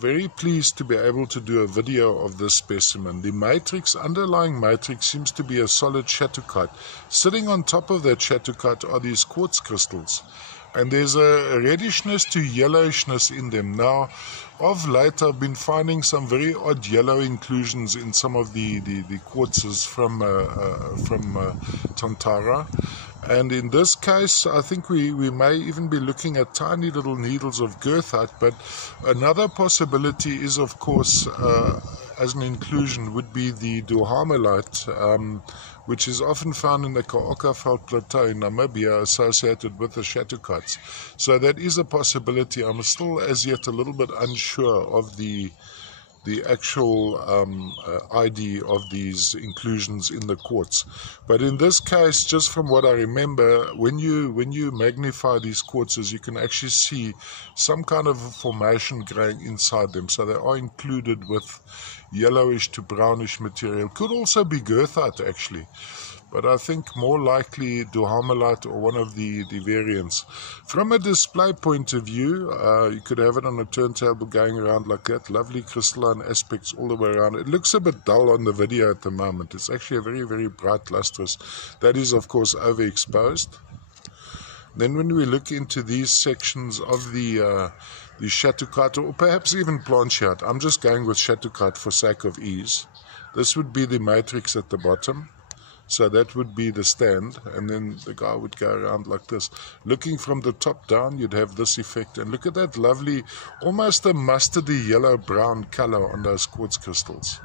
very pleased to be able to do a video of this specimen. The matrix, underlying matrix, seems to be a solid chattockite. Sitting on top of that chattockite are these quartz crystals, and there's a reddishness to yellowishness in them. Now, of late, I've been finding some very odd yellow inclusions in some of the quartzes from Tantara. And in this case, I think we may even be looking at tiny little needles of goethite. But another possibility is, of course, as an inclusion, would be the duhamelite, which is often found in the Kaokaveld Plateau in Namibia, associated with the chattokites. So that is a possibility. I'm still as yet a little bit unsure of the actual ID of these inclusions in the quartz. But in this case, just from what I remember, when you magnify these quartzes, you can actually see some kind of formation growing inside them. So they are included with yellowish to brownish material. Could also be goethite actually, but I think more likely duhamelite or one of the variants. From a display point of view, you could have it on a turntable going around like that. Lovely crystalline aspects all the way around. It looks a bit dull on the video at the moment. It's actually a very, very bright lustrous. That is, of course, overexposed. Then when we look into these sections of the chattockite, or perhaps even planchite, I'm just going with chattockite for sake of ease. This would be the matrix at the bottom. So that would be the stand, and then the guy would go around like this. Looking from the top down, you'd have this effect. And look at that lovely, almost a mustardy yellow-brown color on those quartz crystals.